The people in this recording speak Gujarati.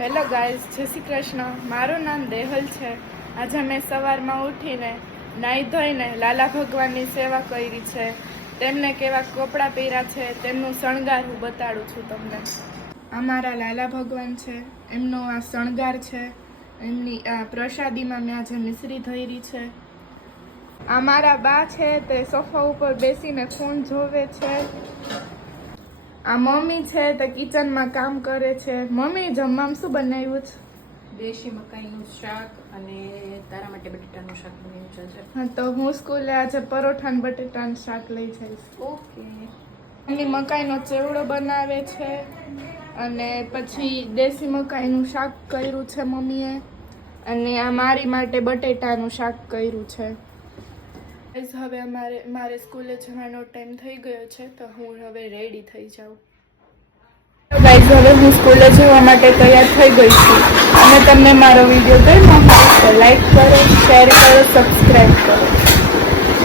હેલો ગાઈઝ, જય શ્રી કૃષ્ણ. મારું નામ દેહલ છે. આજે મેં સવારમાં ઉઠીને નાહી ધોઈને લાલા ભગવાનની સેવા કરી છે. તેમને કેવા કપડાં પહેર્યા છે, તેમનું શણગાર હું બતાડું છું તમને. આ મારા લાલા ભગવાન છે, એમનો આ શણગાર છે. એમની આ પ્રસાદીમાં મેં આજે મિશ્રી ધરી છે. આ મારા બા છે, તે સોફા ઉપર બેસીને ફોન જોવે છે. આ મમ્મી છે, તે કિચનમાં કામ કરે છે. મમ્મી, જમવામાં શું બનાવ્યું છે? દેશી મકાઈનું શાક અને તારા માટે બટેટાનું શાક બનાવ્યું છે. હા, તો હું સ્કૂલે આજે પરોઠા અને બટેટાનું શાક લઈ જઈશ. ઓકે. મમ્મી મકાઈનો ચેવડો બનાવે છે અને પછી દેશી મકાઈનું શાક કર્યું છે મમ્મીએ, અને આ મારી માટે બટેટાનું શાક કર્યું છે. હવે મારે સ્કૂલે જવાનો ટાઈમ થઈ ગયો છે, તો હું હવે રેડી થઈ જાઉં. ગાઈઝ, હવે હું સ્કૂલે જવા માટે તૈયાર થઈ ગઈ છું. અને તમને મારો વિડીયો ગમ્યો હોય તો લાઈક કરો, શેર કરો, સબસ્ક્રાઈબ કરો.